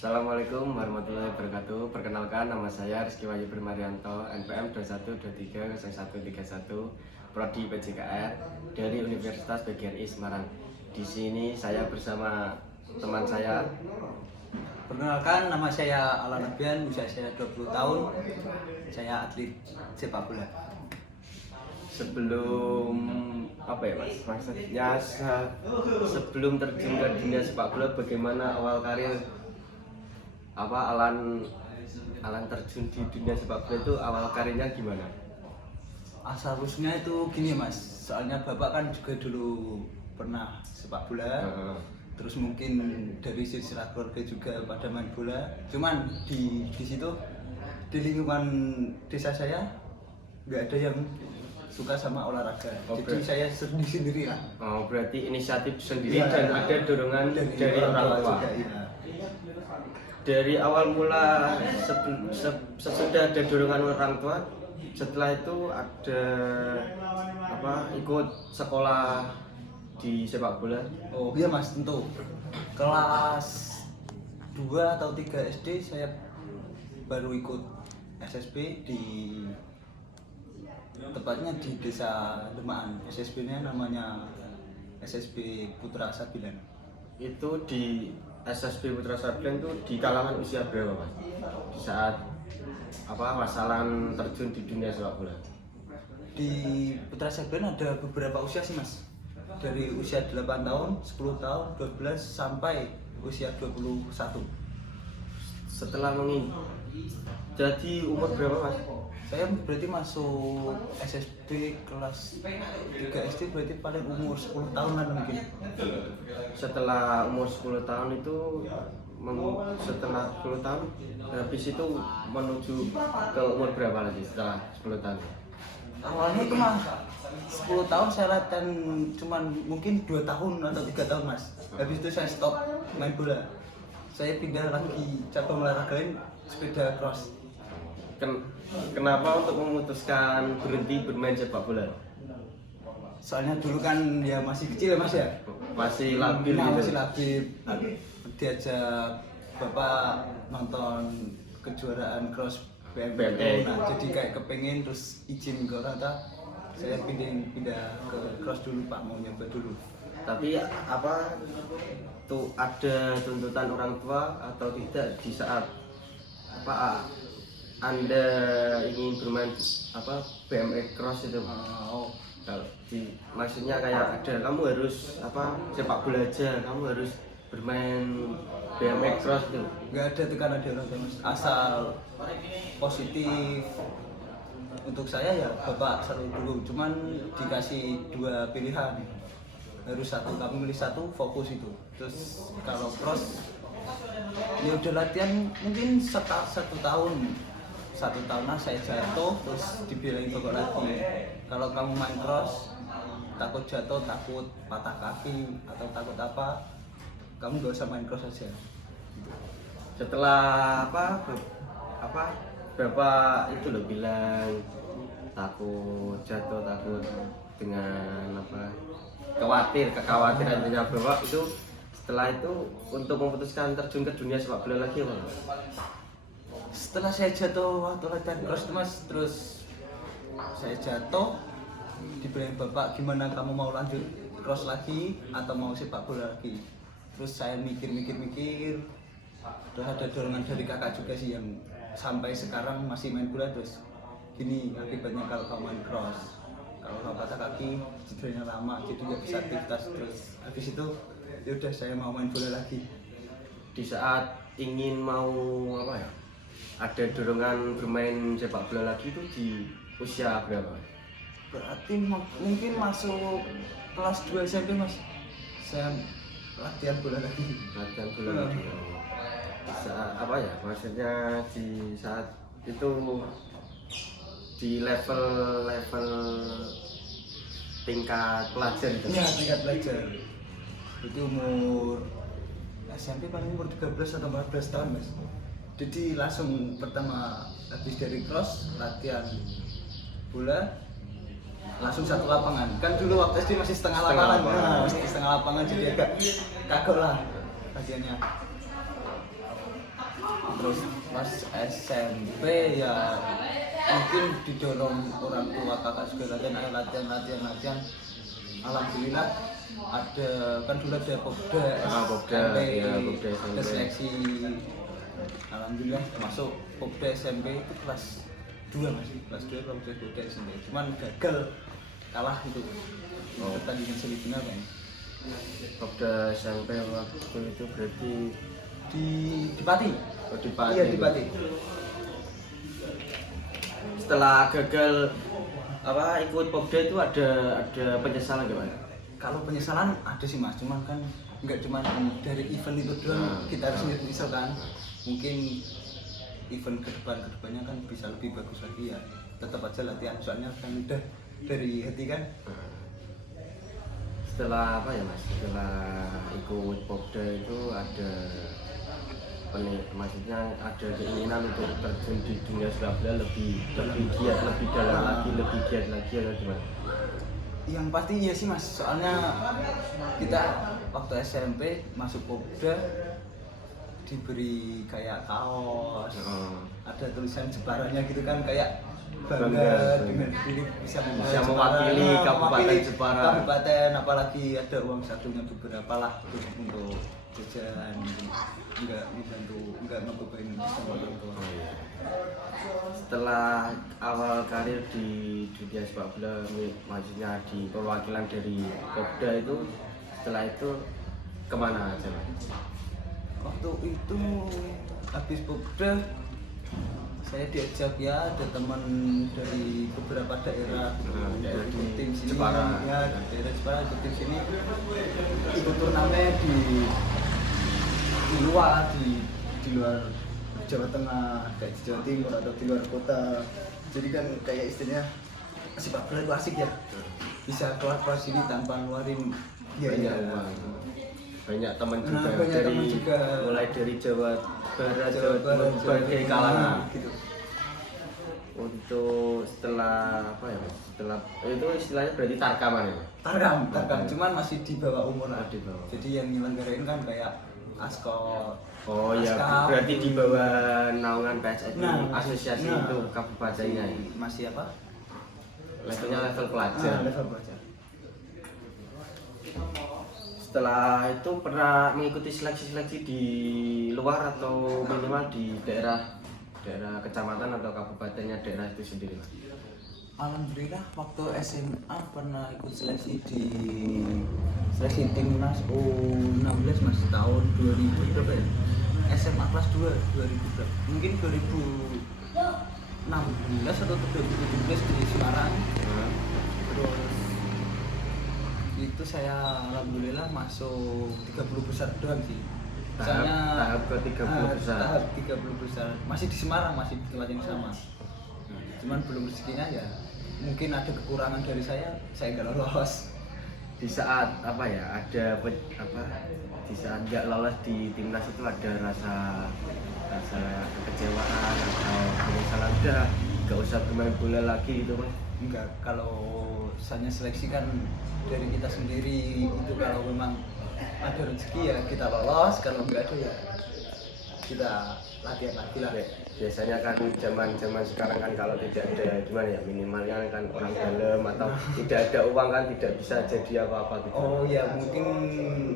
Assalamualaikum warahmatullahi wabarakatuh. Perkenalkan, nama saya Rizky Wahyu Primarianto, NPM 21230131, Prodi PJKR dari Universitas PGRI Semarang. Di sini saya bersama teman saya. Perkenalkan, nama saya Alan Abian, usia saya 20 tahun. Saya atlet sepak bola. Sebelum maksudnya sebelum terjun ke dunia sepak bola, bagaimana awal karir Alan terjun di dunia sepak bola itu, awal karirnya gimana? Asal usulnya itu gini mas, soalnya bapak kan juga dulu pernah sepak bola. Terus mungkin dari silsilah keluarga juga pada main bola. Cuman di situ, di lingkungan desa saya nggak ada yang suka sama olahraga. Jadi saya sendiri lah. Oh, berarti inisiatif sendiri Ya, dan ada dorongan dari orang tua. juga, ya. Dari awal mula sesudah ada dorongan orang tua, setelah itu ada ikut sekolah di sepak bola. Oh iya mas, tentu. Kelas 2 atau 3 SD saya baru ikut SSB di tepatnya di desa Demaan. SSB-nya namanya SSB Putra Sabilan. Itu di SSB Putra Sabilan itu di kalangan usia berapa Mas? Di saat Mas Alan terjun di dunia sepak bola. Di Putra Sabilan ada beberapa usia sih mas. Dari usia 8 tahun, 10 tahun, 12 sampai usia 21. Setelah jadi umur berapa Mas? Saya berarti masuk SSB kelas 3 SD berarti paling umur 10 tahunan mungkin. Setelah umur 10 tahun itu setelah 10 tahun habis itu menuju ke umur berapa lagi setelah 10 tahun? Awalnya itu mas 10 tahun saya latihan cuman mungkin 2 tahun atau 3 tahun mas. Habis itu saya stop main bola. Saya pindah lagi cabang olahraga lain, sepeda cross. Kenapa untuk memutuskan berhenti bermain sepak bola? Soalnya dulu kan ya masih kecil ya mas ya. Masih labil Nah, gitu. masih labil. Diajak bapak nonton kejuaraan cross BMX. Nah jadi kayak kepengen, terus izin ke orang tua, saya pindah ke cross dulu pak, mau nyoba dulu. Tapi ada tuntutan orang tua atau tidak di saat Anda ingin bermain BMX cross itu? Maksudnya kayak ada kamu harus sepak bola aja, kamu harus bermain BMX cross itu. Nggak ada tekanan dari orang tua mas, asal positif. Untuk saya ya bapak selalu dulu, cuman dikasih 2 pilihan, harus satu, kamu milih satu, fokus itu. Terus kalau cross ya udah latihan mungkin satu tahun lah saya jatuh, terus dibilangin bapak lagi, kalau kamu main cross takut jatuh, takut patah kaki atau takut apa, kamu gak usah main cross aja. Setelah Bapak itu loh bilang takut jatuh, takut dengan kekhawatiran punya Bapak itu, setelah itu untuk memutuskan terjun ke dunia sepak bola lagi apa? Setelah saya jatuh waktu latihan cross itu mas, terus saya jatuh, dibilang bapak gimana kamu mau lanjut cross lagi atau mau sepak bola lagi. Terus saya mikir, terus ada dorongan dari kakak juga sih yang sampai sekarang masih main bola. Terus gini akibatnya kalau kamu main cross, kalau kamu patah kaki cederanya lama, jadi nggak bisa aktivitas. Terus habis itu ya udah saya mau main bola lagi. Di saat ingin mau ada dorongan bermain sepak bola lagi itu di usia berapa? Berarti mungkin masuk kelas 2 SMP mas, saya latihan bola lagi. Latihan bola lagi. Di saat maksudnya di saat itu di level tingkat pelajar itu? Iya, tingkat pelajar. Itu umur SMP paling umur 13 atau 14 tahun mas. Jadi langsung pertama habis dari cross latihan bola langsung satu lapangan. Kan dulu waktu SD masih setengah lapangan. Masih setengah lapangan, jadi agak kagok lah latihannya. Terus pas SMP ya mungkin didorong orang tua kakak juga latihan. Alhamdulillah ada kan dulu ada Popda Popda, SMP, ya, Popda SMP. ada seleksi. Alhamdulillah masuk Popda SMP itu kelas 2 masih kelas 2 kalau Popda SMP. Cuman gagal kalah itu. Pertandingan semifinal kan. Popda SMP waktu itu berarti Di Pati. oh, di Pati. Iya di Pati. Setelah gagal ikut Popda itu ada penyesalan gimana? Kalau penyesalan ada sih mas, cuman kan nggak cuma dari event itu doang kita harus menyesal kan. Mungkin event kedepannya kan bisa lebih bagus lagi ya. Tetap aja latihan, soalnya kan udah dari hati kan. Setelah apa ya mas? Setelah ikut Popda itu ada maksudnya ada keinginan untuk terjun di dunia sepak bola lebih giat, lebih dalam lagi, lebih giat lagi atau gimana? Yang pasti iya sih mas, soalnya kita waktu SMP masuk Popda diberi kayak kaos, ada tulisan Jeparanya gitu kan, kayak bangga dengan diri bisa mewakili Kabupaten Jepara. Kabupaten, apalagi ada uang sakunya beberapa lah untuk jajan, nggak ngebebanin sama orang tua. Setelah awal karir di dunia sepak bola, maksudnya di perwakilan dari Popda itu, setelah itu kemana aja? Waktu itu habis Popda saya diajak ya, ada teman dari beberapa daerah ikut tim sini Jepara. Ya, daerah Jepara ikut tim sini, ikut turnamen di luar Jawa Tengah, kayak di Jawa Timur atau di luar kota. Jadi kan kayak istilahnya sepak bola itu asik ya, bisa keluar sini tanpa ngeluarin biaya. Banyak teman juga, banyak teman juga. Mulai dari Jawa Barat, berbagai kalangan gitu. Untuk setelah setelah itu istilahnya berarti tarkaman ya? Tarkam, cuman masih di bawah umur lah. Di bawah. Jadi yang nyelenggarain kan kayak Askot. Oh ya, berarti di bawah naungan PSSI, asosiasi itu kabupatennya ya? Masih apa? Levelnya level pelajar. Level pelajar. Setelah itu pernah mengikuti seleksi-seleksi di luar atau minimal di daerah kecamatan atau kabupatennya daerah itu sendiri, Mas? Alhamdulillah waktu SMA pernah ikut seleksi timnas U16 mas, tahun 2000 berapa ya? SMA kelas 2 2000 berapa? Mungkin 2016 atau 2017 di Semarang. Terus itu saya alhamdulillah masuk 30 besar doang sih. Tahap ke 30 besar. Tahap 30 besar. Masih di Semarang, masih di tempat yang sama. Cuman belum rezekinya ya. Mungkin ada kekurangan dari saya nggak lolos. Di saat di saat nggak lolos di timnas itu ada rasa kekecewaan atau penyesalan, udah nggak usah bermain bola lagi gitu, Mas? Enggak, kalau misalnya seleksi kan dari kita sendiri, itu kalau memang ada rezeki ya kita lolos, kalau enggak ada ya kita latihan lagi lah. Biasanya kan zaman sekarang kan kalau tidak ada gimana ya, minimalnya kan orang dalam atau tidak ada uang kan tidak bisa jadi apa-apa gitu. Oh ya mungkin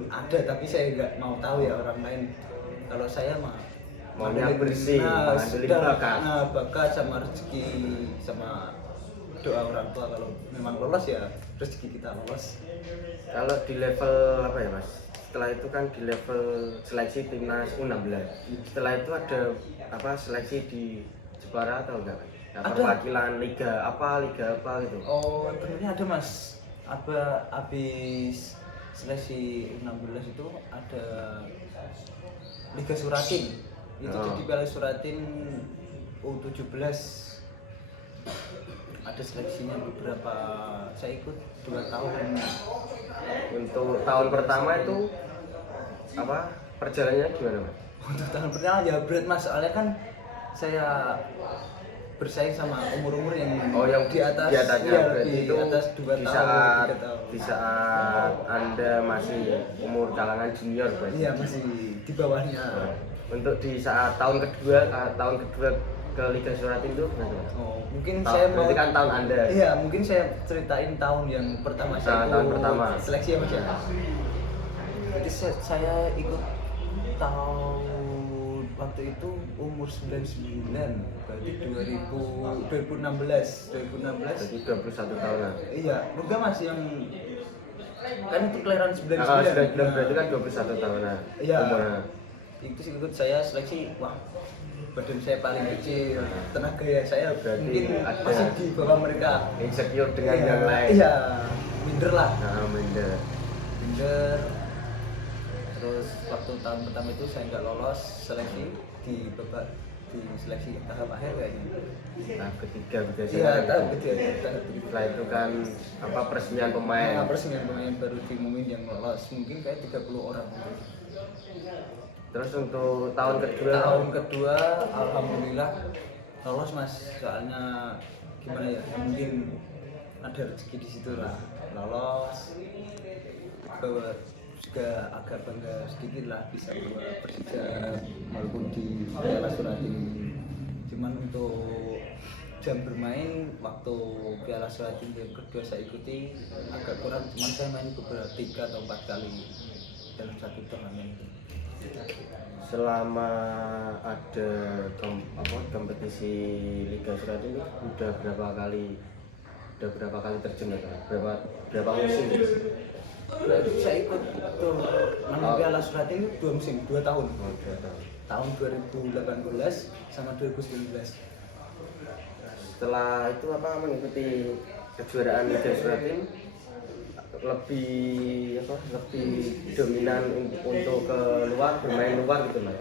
ada, tapi saya nggak mau tahu ya orang lain. Kalau saya mah maunya bersih, bakat sama rezeki sama doa orang tua. Kalau memang lolos ya rezeki kita lolos. Kalau di level apa ya Mas? Setelah itu kan di level seleksi timnas U16. Setelah itu ada seleksi di Jepara atau enggak? Ya, perwakilan liga apa gitu. Oh, tentunya ada Mas. Habis seleksi U16 itu ada Liga Suratin. Itu di Piala Suratin U17. Ada seleksinya beberapa, saya ikut 2 tahun. Untuk tahun pertama itu perjalanannya gimana, Mas? Untuk tahun pertama ya berat Mas, soalnya kan saya bersaing sama umur-umur yang di atasnya, berarti itu di atas 2 tahun, 3 tahun. Di saat Anda masih umur kalangan junior berarti. Iya, masih di bawahnya. Untuk di saat tahun kedua ke Liga Suratin itu gimana? Oh, mungkin saya mau berarti kan tahun Anda. Iya, mungkin saya ceritain tahun yang pertama saya tahun ikut pertama. seleksi ya Mas ya. Jadi saya ikut tahun waktu itu umur 99, berarti 2016. Jadi 21 tahunan. Iya, enggak Mas yang kan itu kelahiran 99. Berarti kan 21 tahunan. Iya. Umurnya. Itu sih ikut saya seleksi, wah badan saya paling kecil, tenaga ya saya Berarti mungkin ada masih di bawah mereka. Insecure dengan Iya, yang lain. Iya, minder lah. Nah, minder. Terus waktu tahun pertama itu saya nggak lolos seleksi di seleksi tahap akhir kayaknya. Tahap ketiga berarti. Iya, tahap ketiga. Setelah itu kan apa peresmian pemain. Nah, peresmian pemain baru diumumin yang lolos, mungkin kayak 30 orang. Terus untuk tahun kedua alhamdulillah lolos Mas, soalnya gimana ya, mungkin ada rezeki di situ lah, lolos. Bahwa juga agak bangga sedikit lah bisa bawa Persija walaupun di Piala Suratin. Cuman untuk jam bermain waktu Piala Suratin yang kedua saya ikuti agak kurang, cuman saya main beberapa 3 atau 4 kali dalam satu turnamen itu. Selama ada kompetisi Liga Suratin itu udah berapa kali terjun ya? Berapa musim? Berarti saya ikut Piala Suratin 2 musim, 2 tahun. Oh, 2 tahun. Tahun 2018 sama 2019. Setelah itu mengikuti kejuaraan Liga Suratin lebih dominan untuk bermain luar gitu Mas.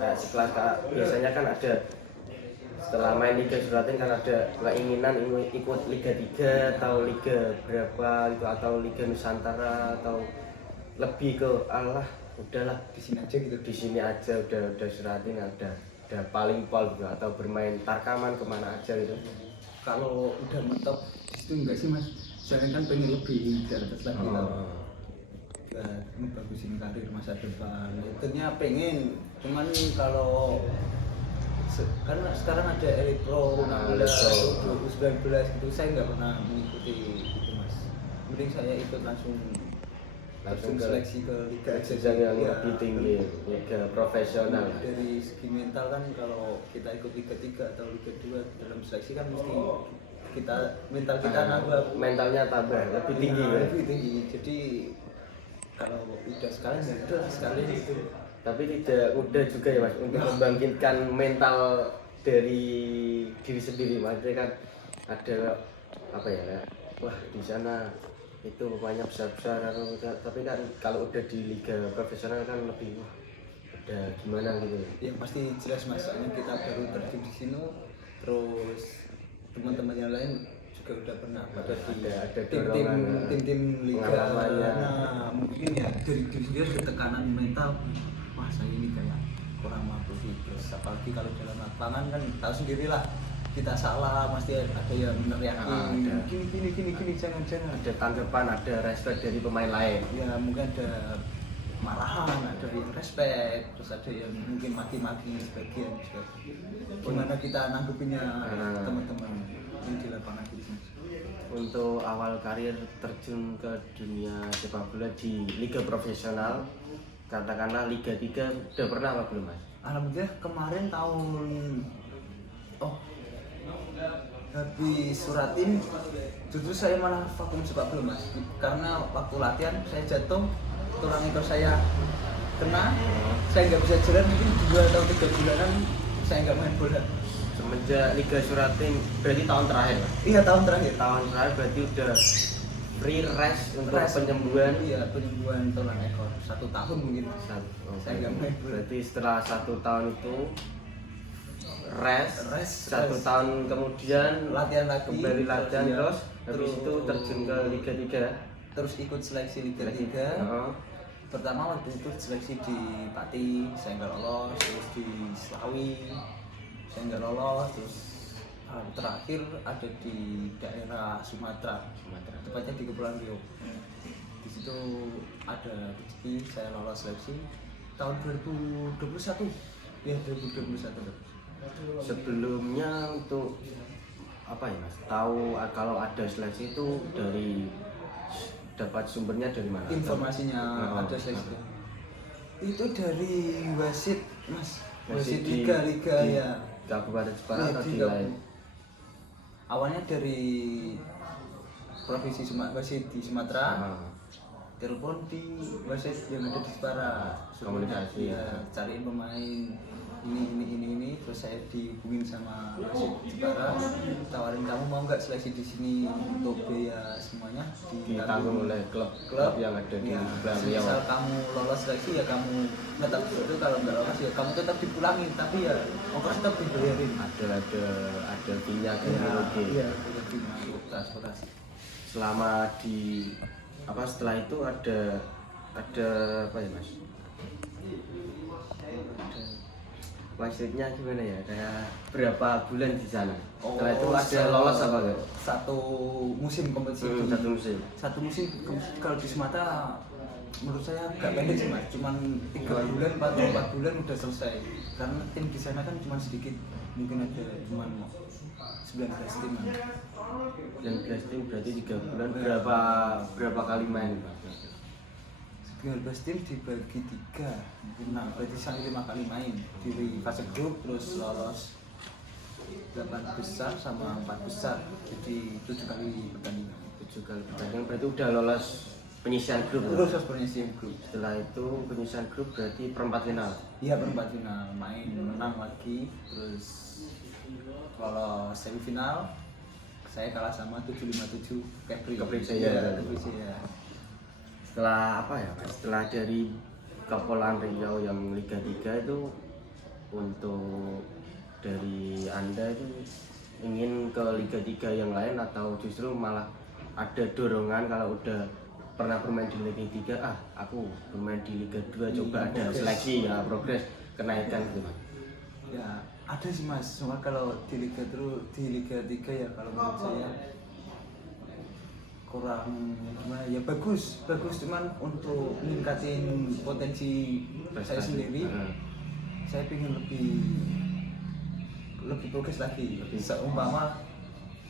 Kayak sekelas biasanya kan ada setelah main Liga Suratin kan ada keinginan ikut Liga 3 atau Liga berapa gitu atau Liga Nusantara atau lebih ke udahlah Di sini aja udah Suratin udah paling pol gitu atau bermain tarkaman kemana aja gitu. Kalau udah mentok itu enggak sih Mas, saya kan pengen lebih di atas lagi ngebagusin karir masa depan, itunya pengen. Cuman kalau karena sekarang ada Elite Pro 16, 2019 gitu, saya nggak pernah mengikuti itu Mas. Mending saya ikut langsung seleksi ke Liga jenjang yang lebih tinggi, Liga profesional. Dari segi mental kan kalau kita ikut Liga 3 atau Liga 2 dalam seleksi kan mesti mentalnya tambah lebih tinggi ya? Lebih tinggi. Jadi kalau udah sekalian gitu. Tapi tidak mudah juga ya Mas untuk membangkitkan mental dari diri sendiri. Maksudnya kan ada wah di sana itu pemainnya besar-besar tapi kan kalau udah di liga profesional kan lebih udah gimana gitu. Ya pasti jelas Mas, soalnya kita baru terjun di sini, terus teman-teman yang lain juga udah pernah pada ada tim liga. Nah, mungkin ya dari diri sendiri ada tekanan mental. Wah, saya ini kayak kurang mampu sih. Terus apalagi kalau dalam lapangan kan tahu sendirilah, kita salah pasti ada yang meneriakin gini jangan. Ada tanggapan, ada respect dari pemain lain. Ya mungkin ada marahan, ada yang respect, terus ada yang mungkin maki-maki sebagian juga. Gimana kita nanggepinnya teman-teman yang di lapangan gitu. Untuk awal karir terjun ke dunia sepak bola di liga profesional, katakanlah Liga 3, udah pernah apa belum Mas? Alhamdulillah kemarin habis Suratin justru saya malah vakum sepak bola Mas, karena waktu latihan saya jatuh, tulang ekor saya kena, saya nggak bisa jalan, mungkin 2 atau 3 bulanan saya nggak main bola. Semenjak Liga Suratin berarti tahun terakhir Mas? Iya, tahun terakhir Berarti udah free rest untuk penyembuhan. Iya, penyembuhan tulang ekor 1 tahun mungkin. Saya nggak main bola. Berarti setelah 1 tahun itu rest 1 tahun kemudian latihan lagi, kembali latihan terus habis terus itu terjun ke Liga 3, terus ikut seleksi Liga 3. Pertama waktu itu seleksi di Pati, saya nggak lolos. Terus di Slawi saya nggak lolos. Terus terakhir ada di daerah Sumatera, tepatnya di Kepulauan Riau. Di situ ada rezeki saya lolos seleksi. tahun 2021 ya 2021. Sebelumnya untuk apa ya Mas? Tahu kalau ada seleksi itu dari dapat sumbernya dari mana? Informasinya Oh, ada seleksi. Itu dari wasit Mas. Wasit di liga di ya. Kabupaten Jepara Iya, atau di di lain? Awalnya dari provinsi wasit di Sumatera. Ah, Telepon di wasit yang ada di Jepara, Komunikasi. ya cariin pemain ini terus saya dihubungin sama wasit Jepara, tawarin kamu mau nggak seleksi di sini untuk biaya semuanya ditanggung oleh klub yang ada di ya, Bali. misal kamu lolos seleksi ya kamu tetap itu, kalau nggak lolos ya kamu tetap dipulangin tapi ya ongkos tetap dibayarin. Ada fee-nya ganti rugi. Iya, ada fee-nya untuk transportasi. Selama di apa setelah itu ada apa ya Mas? Wasitnya gimana ya? Kayak berapa bulan di sana? Setelah itu ada lolos apa enggak? Satu musim kompetisi. Satu musim. Satu musim kalau di Sumatera menurut saya agak pendek sih Mas, cuman 3 bulan, 4 bulan udah selesai. Karena tim di sana kan cuma sedikit, mungkin ada cuma 19 tim. 19 tim berarti 3 bulan berapa kali main Pak? 19 tim dibagi 3, nah berarti sampai 5 kali main di fase grup, terus lolos 8 besar sama 4 besar, jadi 7 kali pertandingan. 7 kali pertandingan berarti udah lolos penyisihan grup. Terus penyisihan grup. Setelah itu penyisihan grup berarti perempat final. Iya, perempat final, main menang lagi, terus lolos semifinal. Saya kalah sama 757 Keprijaya. Setelah apa ya? Setelah dari Kepulauan Riau yang Liga 3 itu, untuk dari Anda itu ingin ke Liga 3 yang lain atau justru malah ada dorongan kalau udah pernah bermain di Liga 3, aku bermain di Liga 2 coba ada seleksi ya, progres kenaikan gitu Mas? Ya ada sih Mas, cuma kalau di Liga 3 ya kalau menurut saya kurang gimana ya, bagus cuman untuk meningkatin potensi saya sendiri, saya pengen lebih progres lagi. Seumpama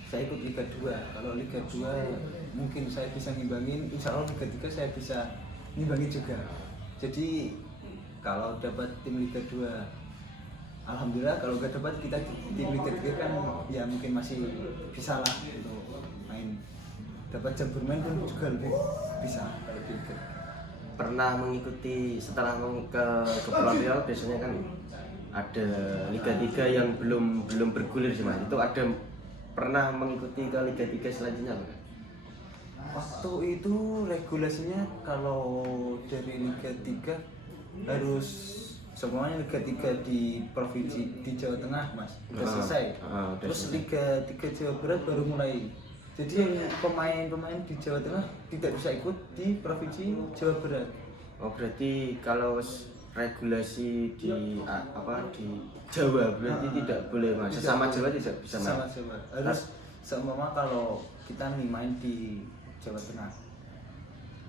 saya ikut Liga 2, kalau Liga 2 mungkin saya bisa ngimbangin, insya Allah Liga 3 saya bisa ngimbangin juga. Jadi kalau dapat tim Liga 2 alhamdulillah, kalau nggak dapat kita tim Liga 3 kan ya mungkin masih bisa lah untuk main, dapat jam bermain pun juga lebih bisa kalau di Liga. Pernah mengikuti setelah ke Kepulauan Riau biasanya kan ada Liga 3 yang belum bergulir sih Mas. Itu ada pernah mengikuti ke Liga 3 selanjutnya Pak? Waktu itu regulasinya kalau dari Liga 3 harus semuanya Liga 3 di provinsi di Jawa Tengah Mas, udah selesai. Terus Liga 3 Jawa Barat baru mulai. Jadi yang pemain di Jawa Tengah tidak bisa ikut di provinsi Jawa Barat. Oh berarti kalau regulasi di di Jawa berarti tidak boleh Mas. Sesama Jawa tidak bisa main. Sama Jawa. Harus seumpama kalau kita nih main di Jawa Tengah,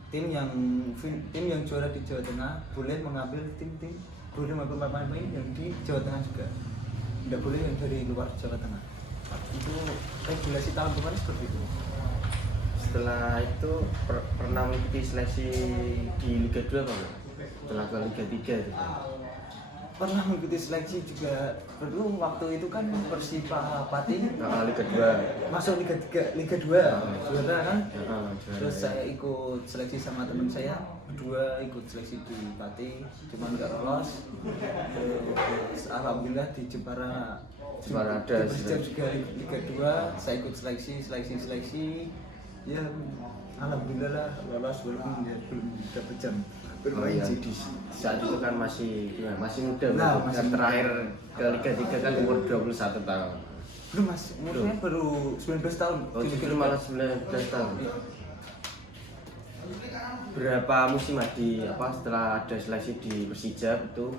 tim yang juara di Jawa Tengah boleh mengambil boleh mengambil pemain yang di Jawa Tengah juga, tidak boleh yang dari luar Jawa Tengah. Itu regulasi tahun kemarin seperti itu. Setelah itu pernah mengikuti seleksi di Liga 2 Pak? Setelah ke Liga 3 itu Pak? Pernah mengikuti seleksi juga, perlu waktu itu kan Persipa Pati Liga 2 masuk Liga 3, Liga 2 juara kan. Terus ya. saya ikut seleksi sama teman saya berdua, ikut seleksi di Pati, cuma nggak lolos. Terus alhamdulillah di Jepara ada juga Liga 2, saya ikut seleksi ya alhamdulillah lah lolos, walaupun ya belum dapat jam bermain. Di saat itu kan masih muda. Nah, masih terakhir ke Liga 3 kan umur 21 tahun. Belum Mas, umurnya baru 19 tahun. Oh justru malah 19 tahun. Berapa musim Mas setelah ada seleksi di Persija itu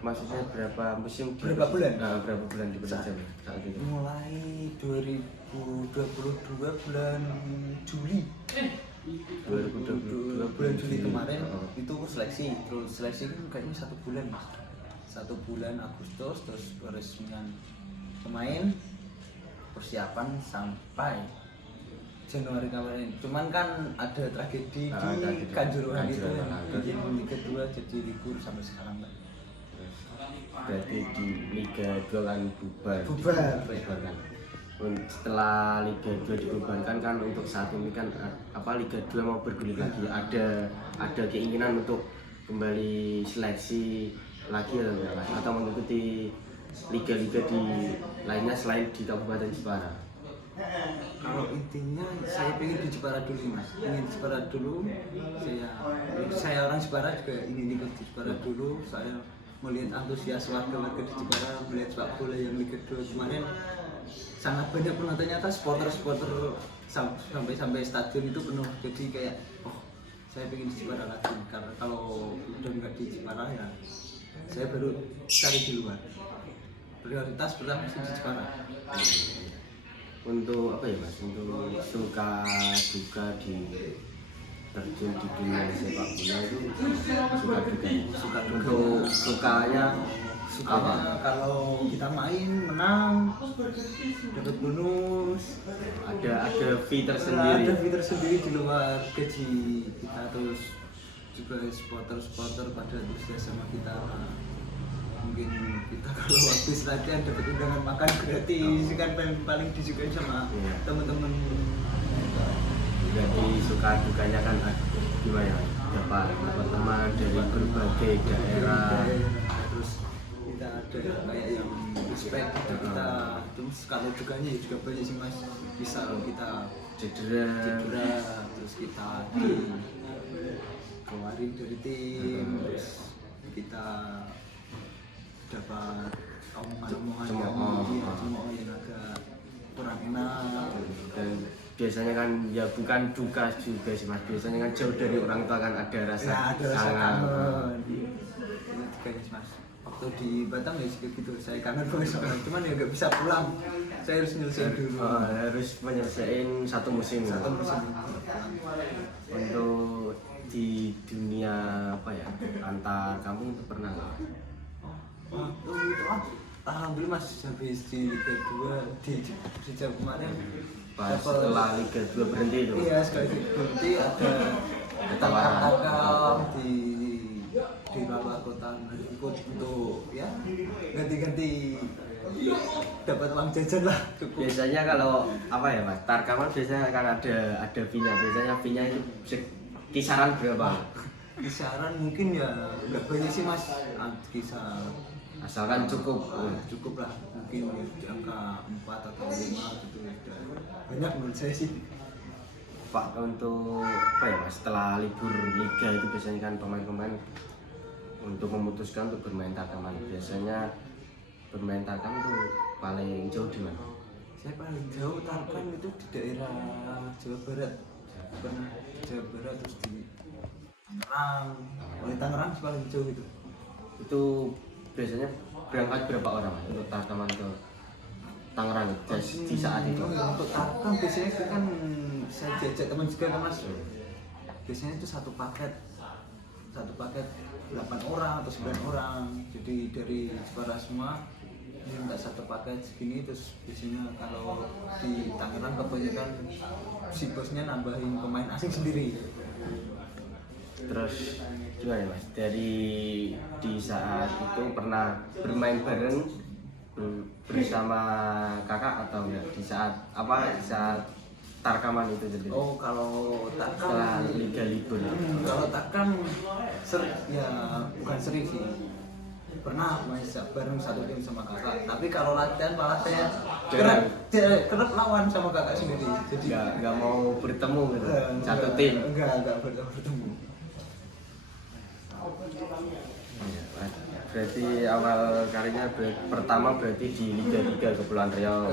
maksudnya berapa musim Berapa bulan? Berapa bulan di Persija saat itu? Mulai 2022 bulan Juli. 2022 bulan Juli kemarin itu seleksi, terus seleksi kan kayaknya 1 bulan mas, 1 bulan Agustus, terus peresmian pemain, persiapan sampai Januari kemarin. Cuman kan ada tragedi di Kanjuruhan itu yang bikin Liga 2 jadi libur sampai sekarang Pak. Berarti di Liga 2 kan bubar kan. Setelah Liga 2 dibubarkan kan untuk saat ini kan Liga 2 mau bergulir lagi, ada keinginan untuk kembali seleksi lagi atau mengikuti liga-liga di lainnya selain di Kabupaten Jepara. Kalau intinya saya pengen di Jepara dulu mas, ingin di Jepara dulu. Saya orang Jepara juga ingin ikut di Jepara dulu. Saya melihat antusias warga-warga di Jepara melihat sepak bola yang Liga 2 kemarin sangat banyak penontonnya, kan supporter sampai stadion itu penuh. Jadi kayak saya pengen di Jepara lagi, karena kalau udah nggak di Jepara ya saya baru cari di luar. Prioritas pertama sih di Jepara. Untuk apa ya mas, untuk suka duka di terjun di dunia sepak bola itu suka duka. Untuk sukanya kalau kita main menang dapat bonus, ada fee tersendiri. Ada fee tersendiri di luar gaji kita, terus juga supporter pada antusias sama kita. Mungkin kita kalau habis latihan dapat undangan makan gratis kan paling disukai sama teman-teman. Jadi suka dukanya kan gimana, dapat teman dari berbagai daerah, terus kita ada kayak yang respect pada kita. Terus kalau dukanya ya juga banyak sih mas, misal kita cedera terus kita keluarin dari tim, terus kita dapat omongan yang agak kurang enak. Dan biasanya kan ya bukan duka juga sih mas, biasanya kan jauh dari orang tua kan ada rasa kangen. Itu mas, waktu di Batam ya juga gitu, saya kangen banget sama, cuman ya nggak bisa pulang, saya harus nyelesain dulu. Harus menyelesaikan satu musim. Untuk di dunia antar kampung itu pernah nggak? Waktu itu alhamdulillah mas, habis di Liga 2 di Jawa kemarin setelah Liga 2 berhenti itu. Iya, sekali berhenti ada tawaran di luar kota ikut untuk ya ganti dapat uang jajan lah cukup. Biasanya kalau mas, Tarkaman biasanya kan ada fee-nya. Biasanya fee-nya itu kisaran berapa? Kisaran mungkin ya nggak banyak sih mas, kisar asalkan cukup lah, mungkin ya, di angka 4 atau 5 gitu ya, banyak menurut saya sih Pak. Untuk mas, setelah libur liga itu biasanya kan pemain-pemain untuk memutuskan untuk bermain Tarkaman, biasanya bermain Tarkam itu paling jauh di mana? Saya paling jauh Tarkam itu di daerah Jawa Barat, pernah di Jawa Barat, terus di Tangerang paling jauh itu. Itu biasanya berangkat berapa orang mas untuk Tarkaman ke Tangerang di saat itu? Untuk Tarkam biasanya itu kan saya diajak teman juga kan mas. Biasanya itu satu paket 8 orang atau 9 orang. Jadi dari Jepara semua minta satu paket segini, terus biasanya kalau di Tangerang kebanyakan si bosnya nambahin pemain asing sendiri. Terus gimana mas, di saat itu pernah bermain bareng bersama kakak atau enggak di saat Tarkaman itu sendiri? Kalau Tarkam setelah liga libur. Kalau Tarkam ya bukan sering sih, pernah main bareng satu tim sama kakak, tapi kalau latihan malah saya kerap lawan sama kakak sendiri, jadi nggak mau bertemu gitu, satu tim. Enggak bertemu. Berarti awal karirnya pertama berarti di Liga 3 Kepulauan Riau.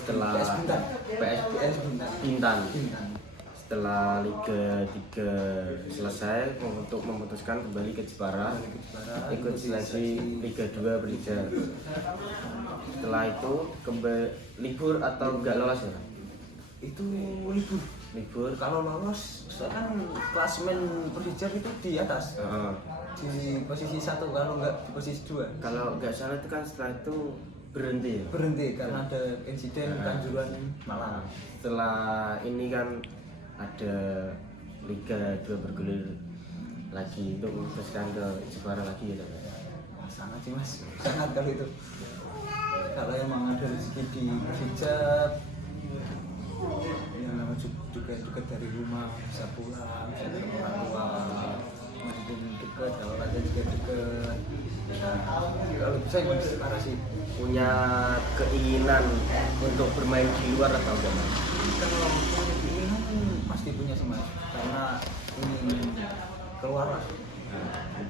Setelah PS Bintan. Setelah Liga 3 selesai untuk memutuskan kembali ke Jepara, ikut seleksi Liga 2 Berija. Setelah itu libur atau enggak lolos ya? Itu libur. libur. Kalau lolos saya kan klasemen Persija itu di atas di posisi 1, kalau nggak di posisi 2. Kalau nggak salah itu kan setelah itu berhenti ya? Berhenti karena ada insiden Kanjuruhan Malang. Setelah ini kan ada Liga 2 bergulir lagi untuk memutuskan ke Jepara lagi gitu. Sangat sih mas, sangat kalau itu. Kalau emang ada rezeki di Persija, yang namanya juga dekat dari rumah, bisa pulang, bisa ketemu orang tua, makin dekat, kalau latihan juga dekat. Kalau bisa emang sekarang sih Punya keinginan untuk bermain di luar atau enggak? kalau punya keinginan pasti punya sih mas, karena ingin keluar lah.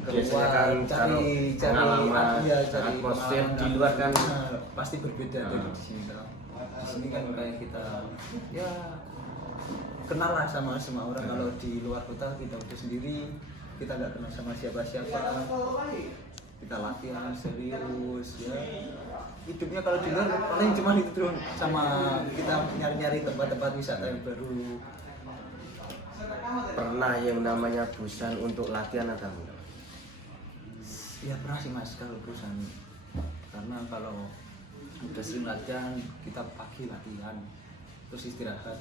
Biasanya kan cari pengalaman, ya, cari atmosfer pengalaman di luar kan pasti berbeda dari di sini kan. Di sini kan kayak kita ya kenal lah sama semua orang. Kalau di luar kota kita udah sendiri, kita nggak kenal sama siapa-siapa, kita latihan serius ya. Hidupnya kalau di luar paling cuma itu doang, sama kita nyari-nyari tempat-tempat wisata yang baru. pernah yang namanya bosan untuk latihan atau enggak? Ya pernah sih mas kalau bosan, karena kalau udah sering latihan kita pagi latihan terus istirahat,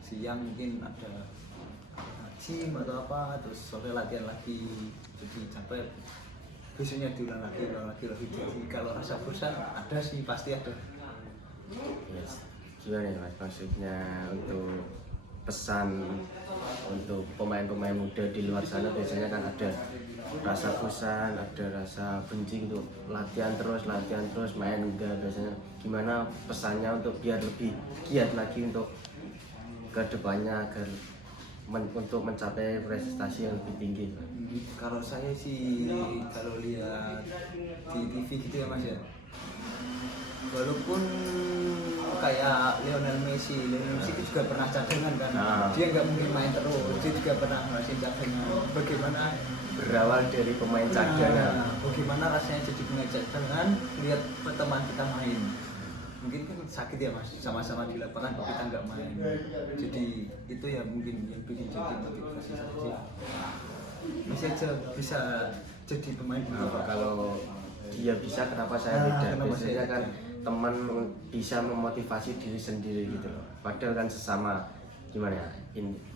siang mungkin ada gym atau apa, terus sore latihan lagi, jadi capek, besoknya diulang lagi lebih. Jadi kalau rasa bosan ada sih, pasti ada. Yes. Gimana ya mas, maksudnya untuk pesan untuk pemain-pemain muda di luar sana, biasanya kan ada rasa bosan, ada rasa benci untuk latihan terus main enggak, biasanya gimana pesannya untuk biar lebih giat lagi untuk kedepannya agar untuk mencapai prestasi yang lebih tinggi? Kalau saya sih kalau lihat di TV gitu ya mas ya, walaupun kayak Lionel Messi itu juga pernah cadangan kan, dia nggak mungkin main terus, dia juga pernah ngerasain cadangan. Bagaimana Berawal dari pemain cadangan, bagaimana rasanya jadi pemain cadangan, lihat teman kita main, mungkin kan sakit ya mas, sama-sama di lapangan kok kita nggak main. Jadi itu ya mungkin yang bikin jadi motivasi saya. Bisa aja bisa jadi pemain kalau dia bisa kenapa saya tidak? Biasanya kan teman bisa memotivasi diri sendiri gitu loh, padahal kan sesama gimana ya,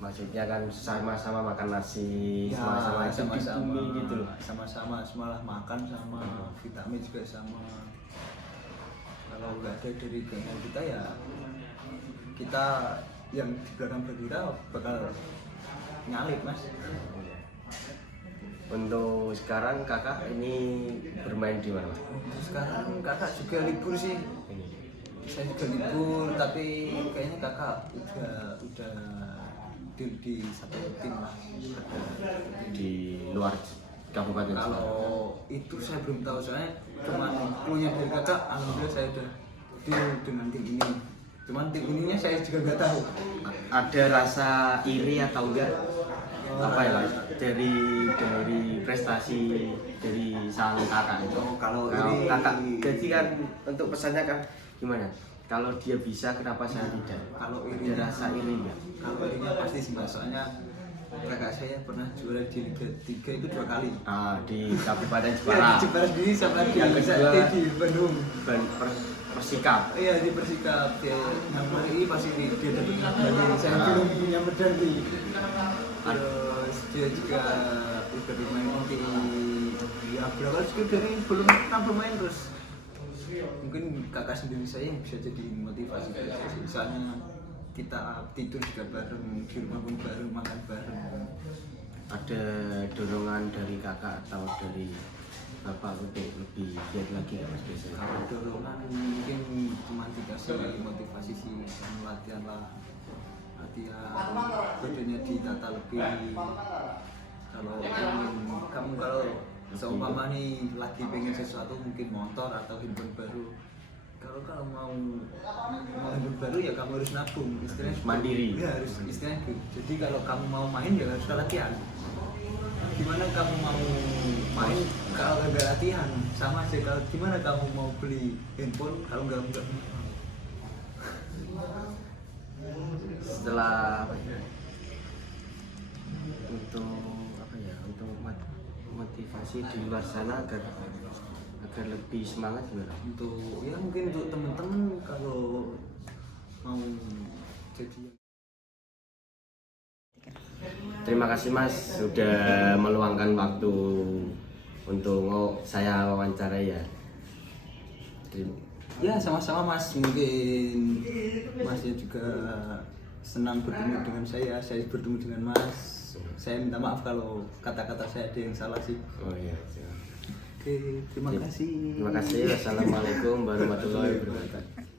maksudnya kan sama-sama makan nasi, ya, sama-sama hidup di sama-sama bumi gitu loh. sama-sama semalah makan sama, vitamin juga sama. Kalau nggak ada dari gabungan kita ya kita yang di belakang kita bakal nyalip mas. Untuk sekarang kakak ini bermain di mana? Untuk sekarang kakak juga libur sih, saya juga libur, tapi kayaknya kakak udah di satu tim lah. Di luar kabupaten. Kalau itu saya belum tahu, soalnya cuma punya dari kakak, alhamdulillah saya udah deal dengan tim ini. Cuman tim ininya saya juga nggak tahu. Ada rasa iri atau enggak? Apa ya mas? Dari prestasi dari sang kakak itu. Kalau Kakak, jadi kan untuk pesannya kan gimana? Kalau dia bisa, kenapa saya tidak? Kalau ada rasa iri enggak? Kalau irinya pasti sih mas, soalnya kakak saya pernah juara di Liga 3 itu 2 kali. Di Kabupaten Jepara. Ya, di Jepara sendiri sama di Yang kedua di Bandung. Persikap. Iya di Persikap. Yang ini pasti dia dapat medali. Saya belum punya medali. Terus dia juga udah bermain di berapa juga dari belum pernah bermain terus. Mungkin kakak sendiri saya yang bisa jadi motivasi. Misalnya kita tidur juga bareng, di rumah pun bareng, makan bareng. Ada dorongan dari kakak atau dari bapak untuk lebih giat lagi ya mas biasanya? Kalau dorongan mungkin cuma dikasih motivasi sih, latihan lah, latihan badannya ditata lebih. Kalau ingin kamu kalau seumpama nih lagi pengen sesuatu, mungkin motor atau handphone baru, kalau mau handphone baru ya kamu harus nabung, istilahnya mandiri. Ya harus istilahnya gitu. Jadi kalau kamu mau main ya harus latihan. Gimana kamu mau main kalau nggak latihan? Sama aja. Kalau gimana kamu mau beli handphone kalau nggak setelah apa ya, untuk motivasi di luar sana agar lebih semangat gimana? Untuk ya mungkin untuk teman-teman kalau mau jadi. Terima kasih Mas sudah meluangkan waktu untuk saya wawancarai ya. Ya sama-sama Mas, mungkin Masnya juga senang bertemu dengan saya bertemu dengan Mas. Saya minta maaf kalau kata-kata saya ada yang salah sih. Oh iya. Oke, terima kasih. Terima kasih. Wassalamualaikum warahmatullahi wabarakatuh.